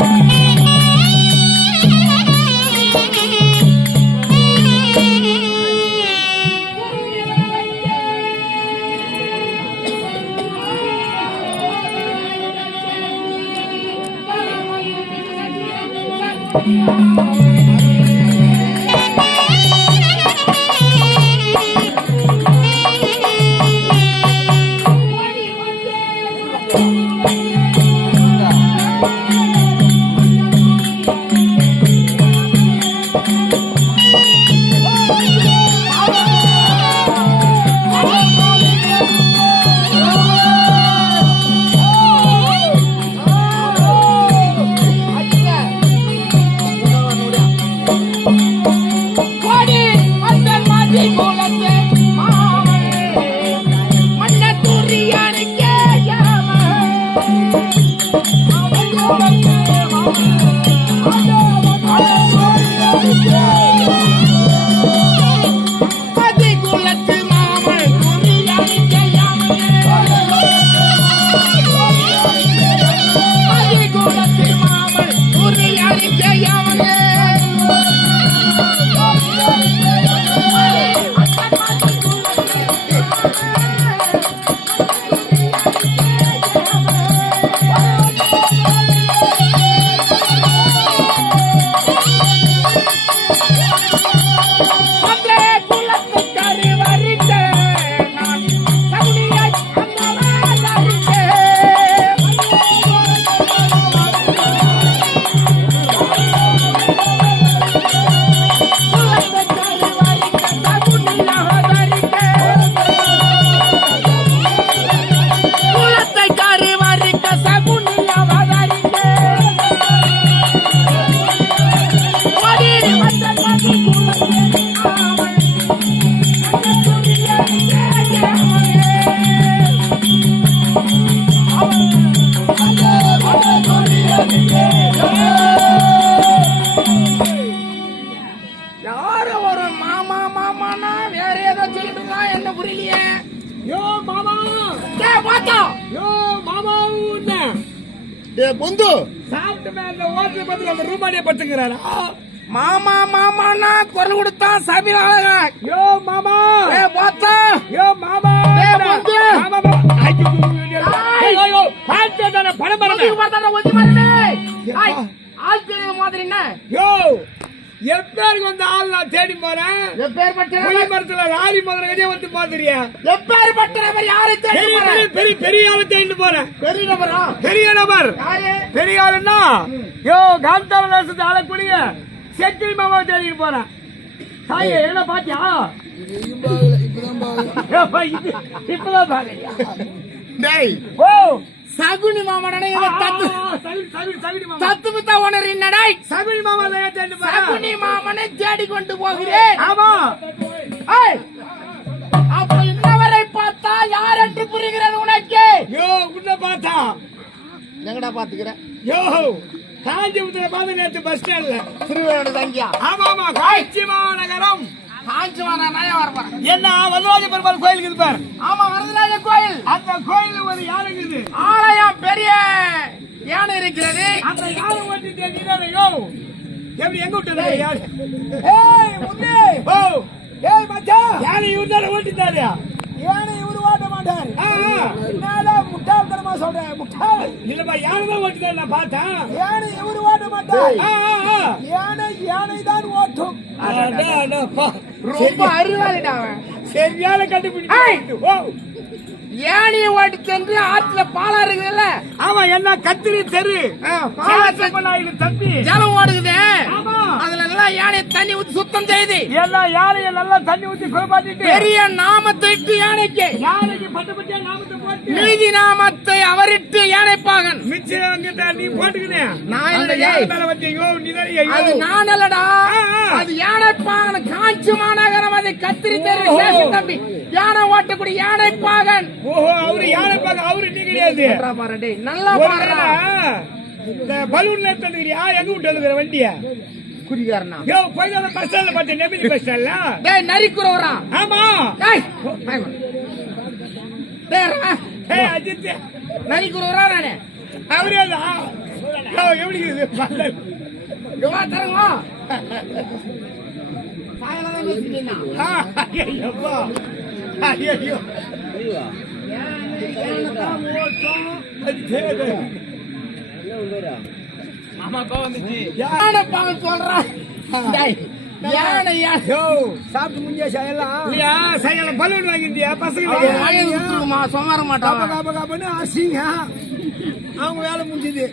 கோடி யோ! எப்பேருக்கு வந்து ஆள் நான் தேடி போறேன்? எப்பேற்பட்ட புலி மரத்துல லாரி முதல்ல வந்து பாத்துறியா? எப்பேற்பட்ட நபர் யாரை தேடி பெரிய போற? பெரிய பெரிய பெரிய ஆளு தேடி போறேன். பெரிய நபரா? பெரிய நபர். யாரு? பெரிய ஆளுன்னா? யோ காந்தார தேசத்தை ஆளக்கூடிய செக்கிரி மாமா தேடிட்டு போறேன். தாயே என்ன பாத்தியா? இப்பதான் பாக்குறியா டேய். ஓ! சகுனி மாமனே ஆ, ஆ, தத்து தத்து வித்தா உணர் என்னடா சகுனி மாமா. சகுனி மாமனை தேடி கொண்டு போகிறேன். ஆமா. ஏய், அப்ப இன்னவரை பார்த்தா யார் என்று புரிகிறது உனக்கு? யோ உன்ன பார்த்தா. எங்கடா பாத்துக்கிறேன் யோ காஞ்சிபுரத்துல பார்த்து நேற்று பஸ் ஸ்டாண்ட்ல திருவேடு தங்கியா? ஆமா ஆமா காட்சி மாநகரம் என்ன வரதராஜ பெருமாள் கோயிலுக்கு இது பாரு. ஆமா வரதராஜ கோயில். அந்த கோயில்ல ஒரு யானை இருக்குது. ஆலயம் பெரிய யானை இருக்கிறது. அந்த யானை ஓட்டி தேடினா யோ எப்படி எங்க விட்டு யானை? ஏய் முன்னே. ஓ. ஏய் மச்சான். யானை இவரு ஓட்டிட்டாரு? யானை இவரு ஓட்ட ஆ. என்னடா முட்டாள்தனமா சொல்றேன். முட்டாள். இல்லப்பா ஓட்டிட்டாரு நான் பார்த்தேன். யானை இவரு ஓட்ட ஆ, ஆ. யானை யானை தான் ஓட்டும். ரொம்ப அறிவாளிடா அவன். சரியான. கண்டுபிடிச்சு ஓ. யானையை ஓட்டி சென்று ஆத்துல பாலா இருக்குதுல்ல? ஆமா என்ன கத்திரி தெரு. தம்பி. ஜலம் ஓடுகுது. ஆமா. அதுல எல்லாம் யானை தண்ணி ஊத்தி சுத்தம் செய்து. எல்லா யானையை நல்லா தண்ணி ஊத்தி குளிப்பாட்டிட்டு பெரிய நாமத்தை இட்டு யானைக்கு. யானைக்கு பட்டு பட்டியா நாமத்தை போட்டு. நீதி நாமத்தை அவரிட்டு யானைப்பாகன் மிச்சம் அங்கிட்ட நீ போட்டுக்கினே. நான் இல்லையே. யானை மேல வச்சு யோ நீ. அது நான் ஆ. அது யானைப்பாகன் காஞ்சி மாநகரம் அதை கத்திரி தெரு ஓஹோ. சேஷ தம்பி. யானை ஓட்டக்கூடிய யானைப்பாகன் ஓஹோ அவரு யானை பார்க்க அவரு நீ கிடையாது. பாரு நல்லா பாடுறா. இந்த பலூன்ல எடுத்துக்கிறியா எங்க விட்டு வந்துக்கிற வண்டிய? குடிகாரனா யோ போய் தான் பஸ் ஸ்டாண்ட்ல பார்த்தேன் நெபிலி பஸ் ஸ்டாண்ட்ல டேய் நரிக்குறவரா ஆமா டேய். டேய் ஏய், அஜித் நரிக்குறவரா நானே அவரே தான் யோ, எப்படி தான் ஆ, ஐயையோப்பா. ஐயையோ. அது தேவை. யானை பாவம் சொல்றான் யானை யோ, சாப்பிட்டு முடிஞ்சா சாயலாம் இல்லையா? சாயங்காலம் பலூன் வாங்கிட்டியா? பசங்க சுமார மாட்டான் கப்ப கப்பன்னு அசிங்க. அவங்க வேலை முடிஞ்சது.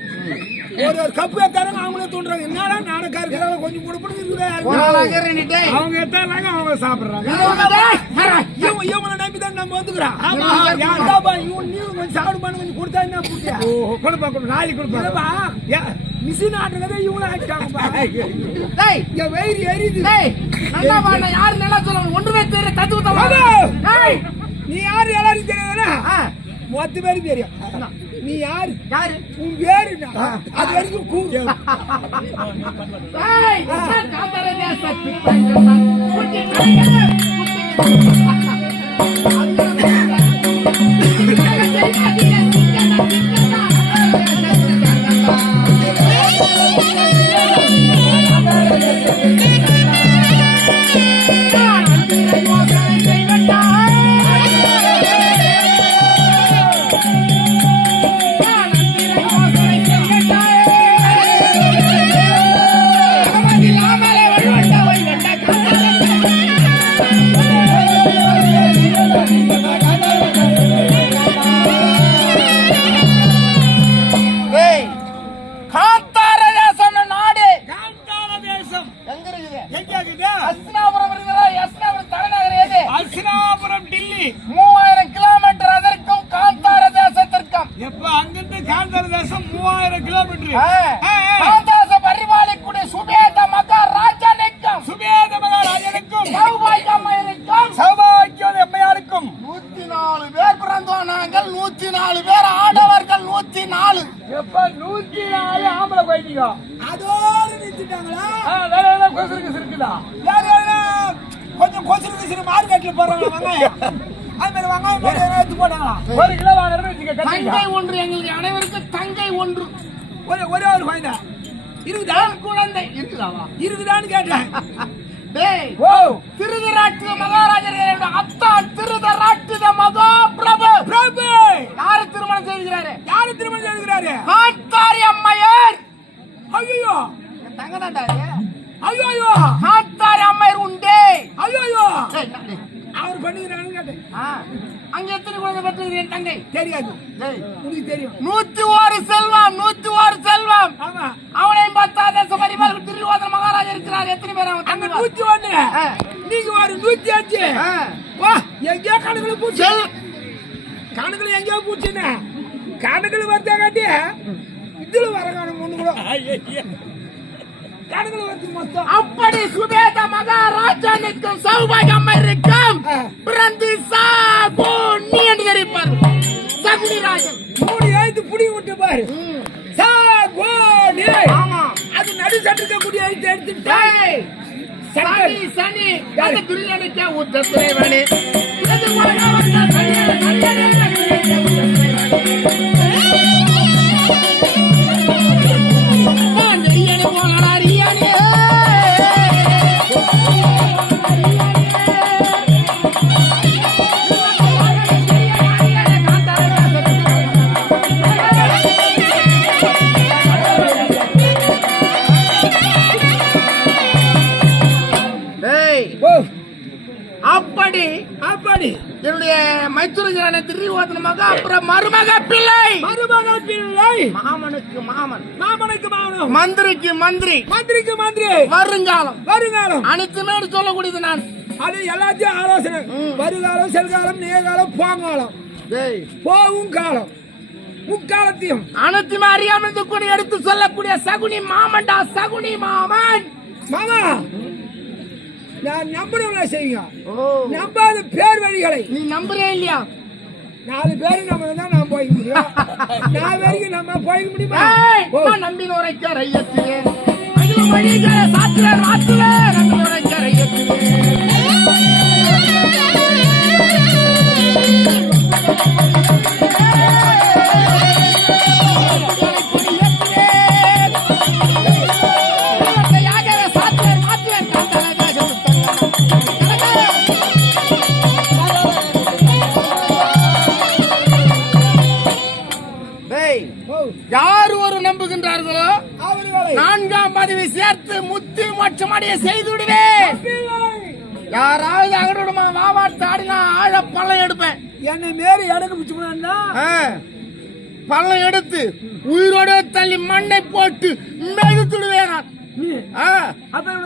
ஒரு ஒரு கப்பு ஏத்தாரங்க அவங்களே தூண்டுறாங்க. என்னடா நாடகம் இருக்கிறாங்க கொஞ்சம் டேய். அவங்க எத்தாங்க அவங்க சாப்பிடுறாங்க? இவங்க இவங்களை நம்பி தான் நம்ம வந்துக்கிறோம் ஆமா. யாருடாப்பா, இவன் நீ கொஞ்சம் சாப்பிடு பண்ணு கொஞ்சம் கொடுத்தா என்ன கொடுப்பா கொடு நாளைக்கு கொடுப்பா மிஷின் ஆட்டுறதே இவங்களும் ஆட்டிட்டாங்கப்பா டேய் இங்க வயிறு எரியுது. நல்லா பாருங்க யாரு நல்லா சொல்லுவாங்க ஒன்றுமே தெரியல நீ யாரு எல்லாரும் தெரியாதுன்னா ஆ, மொத்த பேரும் தெரியும். நீ யாரு? யாரு? உன் பேரு? அது வரைக்கும் கூ டேய் நான் நாலு பேர் ஆடவர்கள் நூத்தி நாலு. எப்ப நூத்தி நாலு ஆம்பளை போயிட்டீங்க அதோடு நிறுத்திட்டாங்களா? என்ன கொசுருக்கு இருக்குதா? வேற எதுனா கொஞ்சம் கொசுருக்கு சிறு மார்க்கெட்ல போடுறாங்க வெங்காயம்? அது மாதிரி வெங்காயம் போட்டு எடுத்து போட்டாங்களா? ஒரு கிலோ வாங்குறது தங்கை ஒன்று எங்களுக்கு அனைவருக்கும் தங்கை ஒன்று. ஒரே ஒரே ஒரு குழந்தை. இருக்குதா குழந்தை. இருக்குதாவா இருக்குதான்னு கேட்டேன். டேய் ஓ. திருதராட்டிய மகாராஜர் யாரு திருமணம் செய்கிறாரு காத்தாரி அம்மையார். ஐயோ தங்கதாண்டா ஐயோ ஐயோ காத்தாரி அம்மையார் உண்டே. ஐயோ. அவர் பண்ணிக்கிறான்னு கேட்டேன் அங்க எத்தனை குழந்தை பெற்றது என் தங்கை? தெரியாது. உனக்கு தெரியும். நூத்தி ஒரு செல்வம் நூத்தி ஒரு செல்வம். ஆமா. அவனையும் பத்தாத சபரிமலை திருவாதிர மகாராஜா இருக்கிறார். எத்தனை பேர் அவன் அங்க நூத்தி ஒண்ணு. நீங்க ஒரு நூத்தி அஞ்சு. வா எங்கேயோ கணக்குல பூச்சி. கணக்குல எங்கேயோ பூச்சின்னு. கணக்குல வந்தா காட்டி இதுல வர காணும் ஒண்ணு கூட. கணக்குல வந்து மொத்தம். அப்படி சுபேத மகாராஜனுக்கும் சௌபாகியம் இருக்கும். பிறந்து சாபோ நீ என்று தெரிவிப்பார் சகுனி ராஜன். மூணு எழுத்து புடி விட்டு பாரு. ம். சா, கோ, டே. ஆமா. அது நடு சட்டுக்கக்கூடிய எழுத்து எடுத்துட்டா டேய், சனி சனி. அந்த துரியனுக்கு உத்த துறைவனே வந்த மைத்துரஜரான திருவோதனமாக அப்புறம் மருமக பிள்ளை. மருமக பிள்ளை. மாமனுக்கு மாமன் மாமனுக்கு மாமனும் மந்திரிக்கு மந்திரி. மந்திரிக்கு மந்திரி. வருங்காலம். வருங்காலம். அனைத்துமே சொல்லக்கூடியது நான். அது எல்லாத்தையும் ஆலோசனை. வருகாலம் செல்காலம் நிகழ்காலம் போங்காலம். போகும் காலம். முக்காலத்தையும். அனைத்துமே அறியாமல் இருந்து கூட எடுத்து சொல்லக்கூடிய சகுனி மாமன்டா சகுனி மாமன். மாமா நான் நம்புறவங்கள செய்யுங்க. நம்பாத பேர் வழிகளை. நீ நம்புறே இல்லையா? நாலு பேரு நம்ம தான் நான் போய்க்க முடியும். நான் வரைக்கும் நம்ம போய்க்க முடியுமா? ஏய், ஓ, நான் நம்பி நுரைக்க பள்ளம் எடுத்து உயிரோட தள்ளி மண்ணை போட்டு மெழுத்துடுவேன் நான்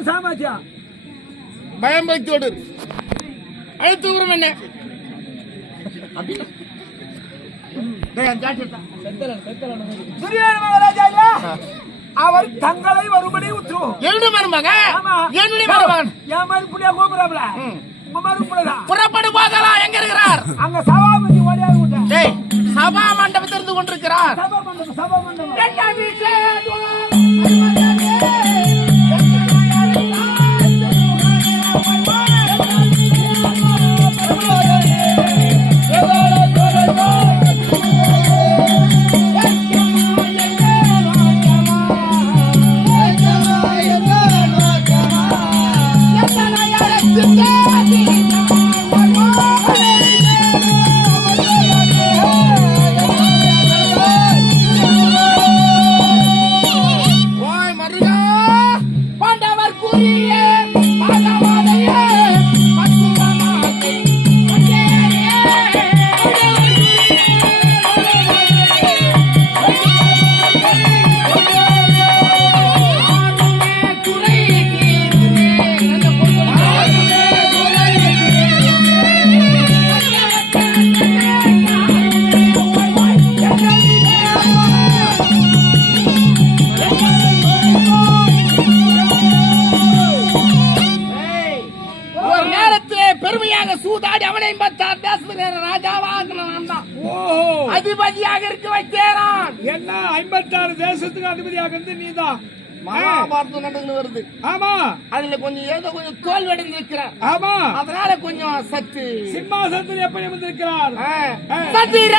சாமாஜியா பயம் பக்தியோடு அடுத்து உரம் அவர் தங்களை மறுபடி உத்துருவோம் என்னுடைய மருமக? என்னுடைய மருமகன்? என் மறுபடியா கோபுறாப்ல உங்க மறுபடியா புறப்படு போதலா எங்க இருக்கிறார்? அங்க சவா சபா மண்டபத்திலிருந்து கொண்டிருக்கிறார். Papi,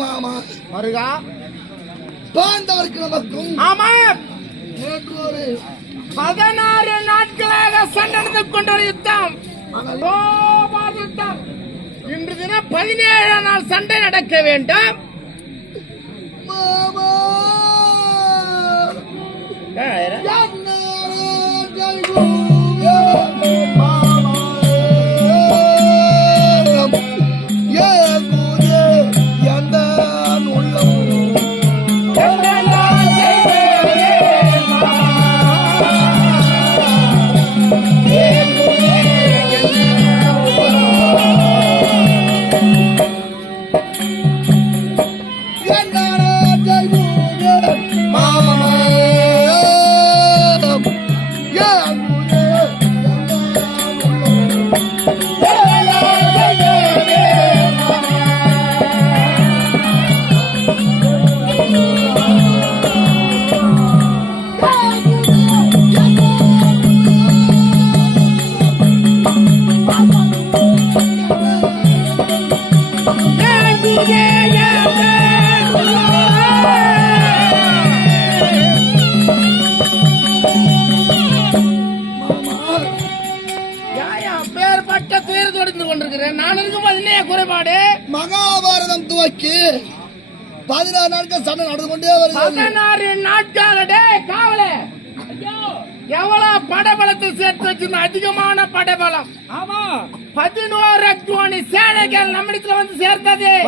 மாமா. மருகா பாண்டவருக்கு நமக்கும் ஆமா பதினாறு நாட்களாக சண்டை கொண்ட யுத்தம். யுத்தம். இன்று தினம் பதினேழு நாள் சண்டை நடக்க வேண்டும்.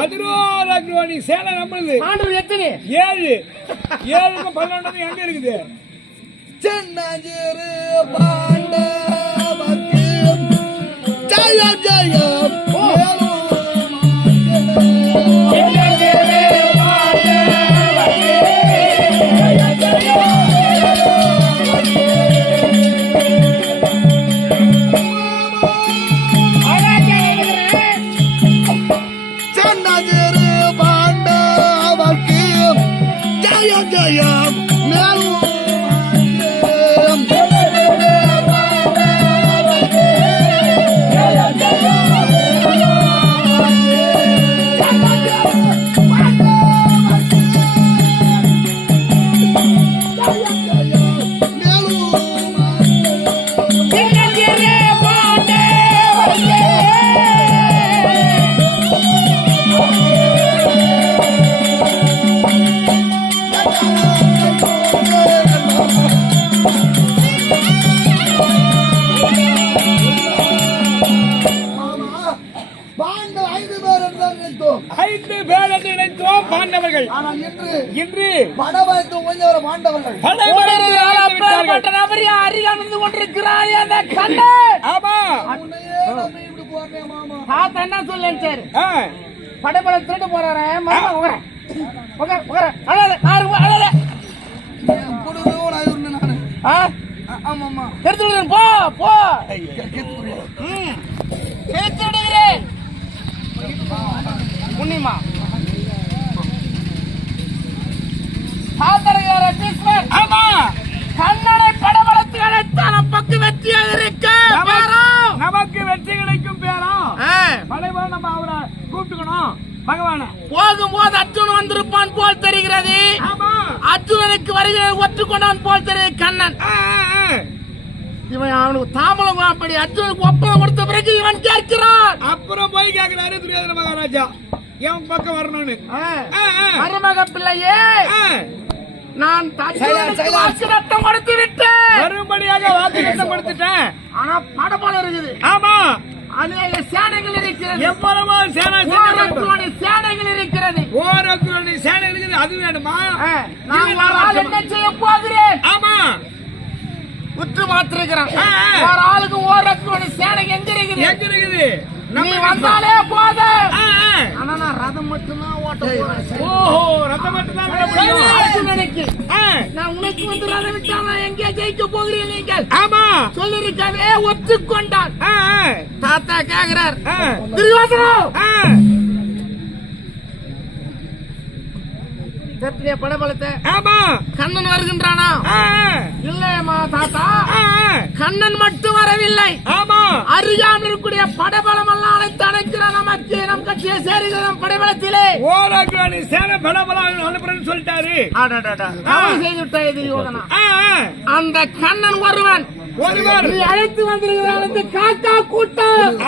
பதினோரு அக்னி சேலை நம்மளுது. ஆண்டு எத்தனை? ஏழு. ஏழுக்கு பன்னெண்டு எங்க இருக்குது? சின்னஞ்சிறு பாண்டவர்க்கு. ஜெயம் ஜெயம் மாமா தாத்தா என்ன சொல்லேன் சார் ஆ, படைபலம் திருட்டு போறாரு மாமா உகர உகர உகர அழாத. ஆறு ஆமாம்மா. எடுத்து விடுறேன் போ. போ எடுத்து விடுகிறேன் புண்ணியமா? சாதனையார கிருஷ்ணன் ஆமா. கண்ணனை படபலத்து அழைத்தான பக்கு வெற்றியாக இருக்க நமக்கு- பாரம். நமக்கு வெற்றி கிடைக்கும் பேரும் படைபலம் நம்ம அவரை கூப்பிட்டுக்கணும். பகவான. போகும்போது அர்ஜுன் வந்திருப்பான் போல் தெரிகிறது. ஆமா. அர்ஜுனனுக்கு வருகிற ஒற்றுக்கொண்டான் போல் தெரிகிறது கண்ணன். இவன் அவனுக்கு தாமலம் அப்படி அர்ஜுனுக்கு ஒப்பந்தம் கொடுத்த பிறகு இவன் கேட்கிறான். அப்புறம் போய் கேக்குறாரு துரியோதன மகாராஜா. என் பக்கம் வரணும்னு. மருமக பிள்ளையே. நான் ரத்தம் கொடுத்து விட்டேன். வரும்படியாக வாக்கு கொடுத்துட்டேன். ஆனா படபலம் இருக்குது. ஆமா. அநேக சேனைகள் இருக்கிறது. எவ்வளவோ சேனா சேனைகள் இருக்கிறது. ஓரத்துடைய சேனை இருக்குது. அது வேணுமா? நான் என்ன செய்ய போகிறேன்? ஆமா. உற்று ஆ. ஒரு ஆளுக்கு ஓரத்துடைய சேனை எங்க இருக்குது? எங்க இருக்குது? நீ நம்ம வந்தாலே ஆ. ஆனா நான் ரதம் மட்டும்தான் ஓட்ட போறேன். ஓஹோ ரத்தம் மட்டும் தான் விட முடியும். அர்ஜுனனுக்கு ஆ, நான் உனக்கு வந்து ரதம் விட்டா நான் எங்கே ஜெயிக்க போகிறேன் நீங்கள்? ஆமா. சொல்லிருக்கவே ஒத்துக்கொண்டான் தாத்தா கேக்குறார். ஆ, சத்திரிய படபலத்தை ஆமா. கண்ணன் வருகின்றானா? இல்லையம்மா தாத்தா. கண்ணன் மட்டும் வரவில்லை. ஆமா. அருகாமல் இருக்கக்கூடிய படைபலம் எல்லாம் அழைத்து அணைக்கிற நமக்கு. நம் கட்சியை சேருகிற படைபலத்திலே. ஓராக்குறானி சேன பலபலம் அனுப்புறேன்னு சொல்லிட்டாரு. செய்து விட்டாய் ஆ, ஆ. அந்த கண்ணன் ஒருவன். ஒருவர். நீ அழைத்து வந்திருக்கிற அந்த காக்கா கூட்டம்.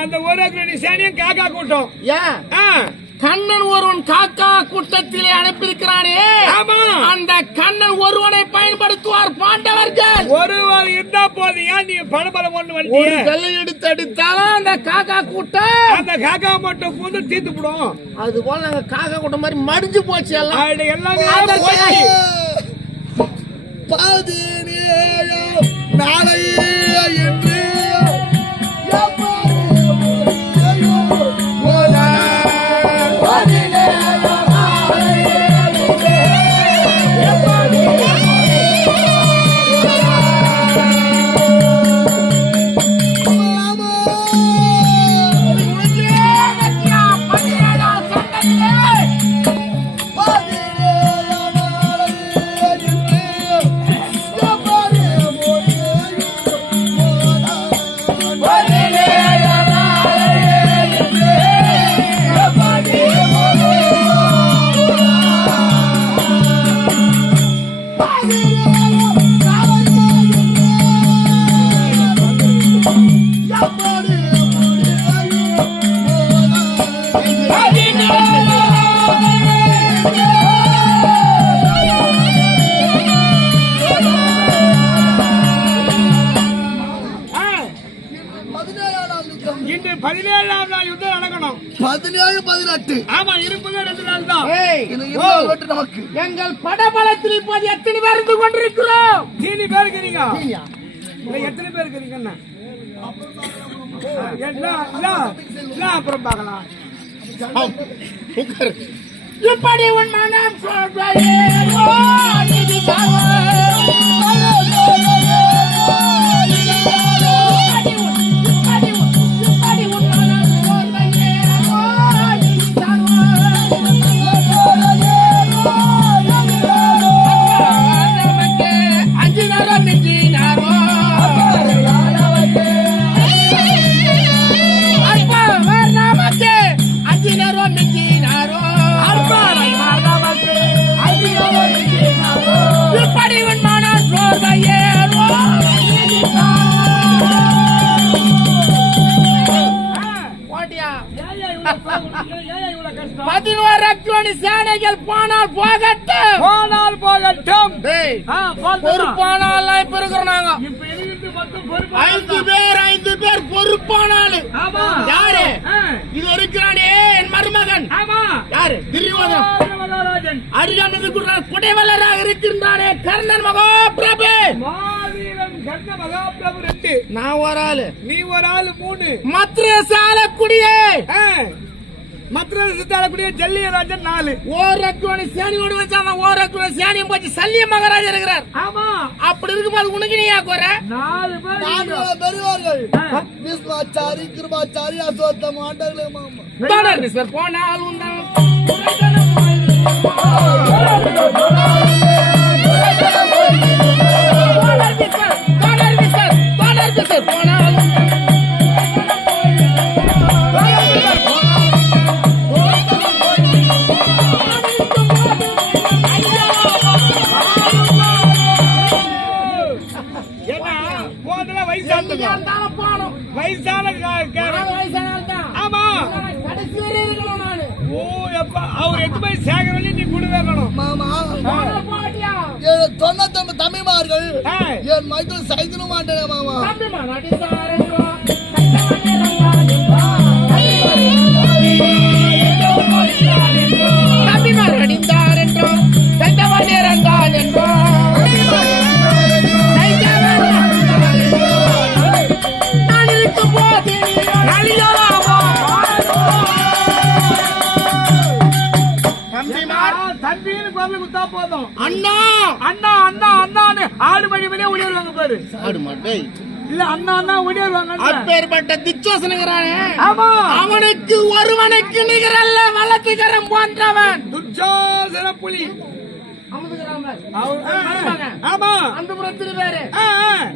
அந்த ஓராக்குறானி சேனையும் காக்கா கூட்டம். ஏன்? கண்ணன் ஒருவன் காக்கா கூட்டத்திலே அனுப்பியிருக்கிறானே. ஆமா. அந்த கண்ணன் ஒருவனை பயன்படுத்துவார் பாண்டவர்கள். ஒருவர் இருந்தா போதும். ஏன் நீ பலபலம் ஒண்ணு ஒரு கல்லை எடுத்து அடித்தாலும் அந்த காக்கா கூட்டம். அந்த காக்கா மட்டும் கூந்து தீர்த்து விடும் அது போல நாங்க காக்கா கூட்டம் மாதிரி மடிஞ்சு போச்சு எல்லாம். எல்லாமே அதற்கு போய் பதினேழு நாளை என்று எங்கள் படபலத்தில் இப்போது எத்தனை பேர் இருந்து கொண்டிருக்கிறோம்? தீனி பேர் இருக்கிறீங்க இல்ல எத்தனை பேர் என்ன? அப்புறம் பார்க்கலாம். இப்படி உன் மனம் சொல்வதே பொறுப்பானாலாம் இப்ப இருக்கிறோம் நாங்க. ஐந்து பேர் ஐந்து பேர் பொறுப்பானாலு. ஆமா. யாரு? ஆ, இது இருக்கிறானே என் மருமகன். ஆமா. யாரு? திரியோதன் மகாராஜன் அருகாமல் குடைவலராக இருக்கின்றானே கர்ணன் மகாபிரபு. மாவீரன் கர்ண மகாபிரபு ரெண்டு. நான் ஒரு ஆளு. நீ ஒரு ஆளு மூணு. மத்திர சாலக்குடியே ஆ, மத்திர சித்தாளக்கூடிய ஜல்லியராஜன் நாலு. ஓர் அக்ரோனி சேனியோடு வச்சாங்க ஓர் அக்ரோனி சேனியும் போச்சு. சல்லிய மகாராஜா இருக்கிறார். ஆமா. அப்படி இருக்கும்போது உனக்கு நீ குற? நாலு பேர். பெரியவர்கள். விஸ்வாச்சாரி கிருபாச்சாரி அசோத்தம் ஆண்டவர்களே மாமா தொடர் மிஸ்டர். அவர் எட்டு போய் சேகரவழி நீ கூட வேணும் மாமா. தொண்ணூத்தொன்பது தமிழ்மார்கள். என் மைக்கிள் சைக்கிள் மாட்டேனே மாமா. அண்ணா! அண்ணா அண்ணா அண்ணான்னு ஆடு மணி மணியே ஓடிடுவாங்க பாரு. ஆடு மாட்டேய் இல்ல அண்ணா அண்ணா ஓடிடுவாங்க அப்பேற்பட்ட திச்சோசனுங்கிறானே. ஆமா. அவனுக்கு ஒருவனுக்கு நிகரல்ல வளர்த்துகரம் போன்றவன். துர்ஜோசன புலி.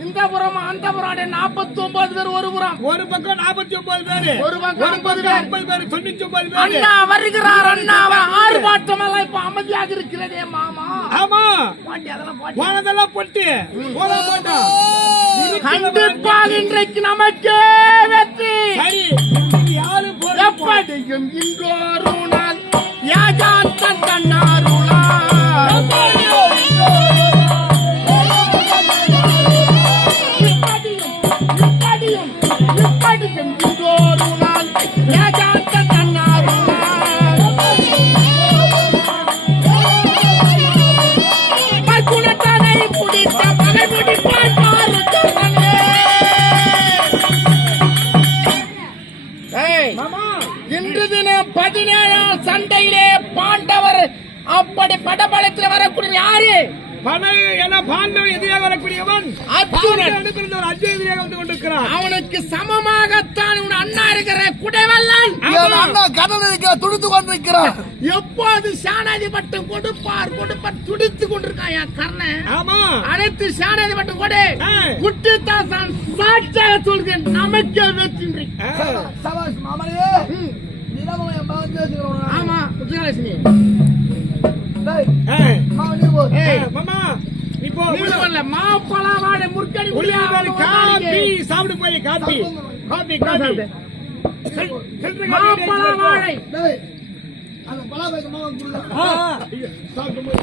இந்த புறம் அந்த புறம் நாற்பத்தி ஒன்பது பேர் ஒரு புறம். ஒரு பக்கம் நாற்பத்தி ஒன்பது பேரு. ஒரு பக்கம் ஐம்பது பேர். ஐம்பது பேரு தொண்ணூத்தி ஒன்பது பேரு. அண்ணா வருகிறார் அண்ணா ஆர்ப்பாட்டம் எல்லாம் இப்ப அமைதியாக இருக்கிறதே மாமா. ஆமா. போனதெல்லாம் பொட்டு. போன போட்டோம் கண்டிப்பாக இன்றைக்கு நமக்கே வெற்றி. எப்படியும் இன்றொரு நாள் தன்னாருளா இப்படியும் இப்படியும் இப்படியும் பதினேழாம் சண்டையிலே பாண்டவர் அப்படி படபலத்தில் வரக்கூடிய யாரு? பனை என பாண்டவன் எதிராக வரக்கூடியவன். அர்ஜுனன். அஜய் எதிராக வந்து கொண்டிருக்கிறான். அவனுக்கு சமமாகத்தான் உன் அண்ணா இருக்கிற குடைவல்லன். அண்ணா கடல் இருக்கிற துடித்து கொண்டிருக்கிறான். எப்போது சாணாதி பட்டம் கொடுப்பார்? கொடுப்பார் துடித்து கொண்டிருக்கான் என் கர்ணன் ஆமா. அனைத்து சாணாதி பட்டம் கொடு. குட்டி தாசான் சாட்சியாக சொல்கிறேன் நமக்கே வெற்றி. சபாஷ் ஆமா ஏய். மாமா இப்போ மாப்பழ வாடை முற்கடி காபி சாப்பிடு போய் காபி. Coffee coffee. மாப்பழ வாழை அந்த பலாபயத்தை மாமன் கொடுங்க. பழவை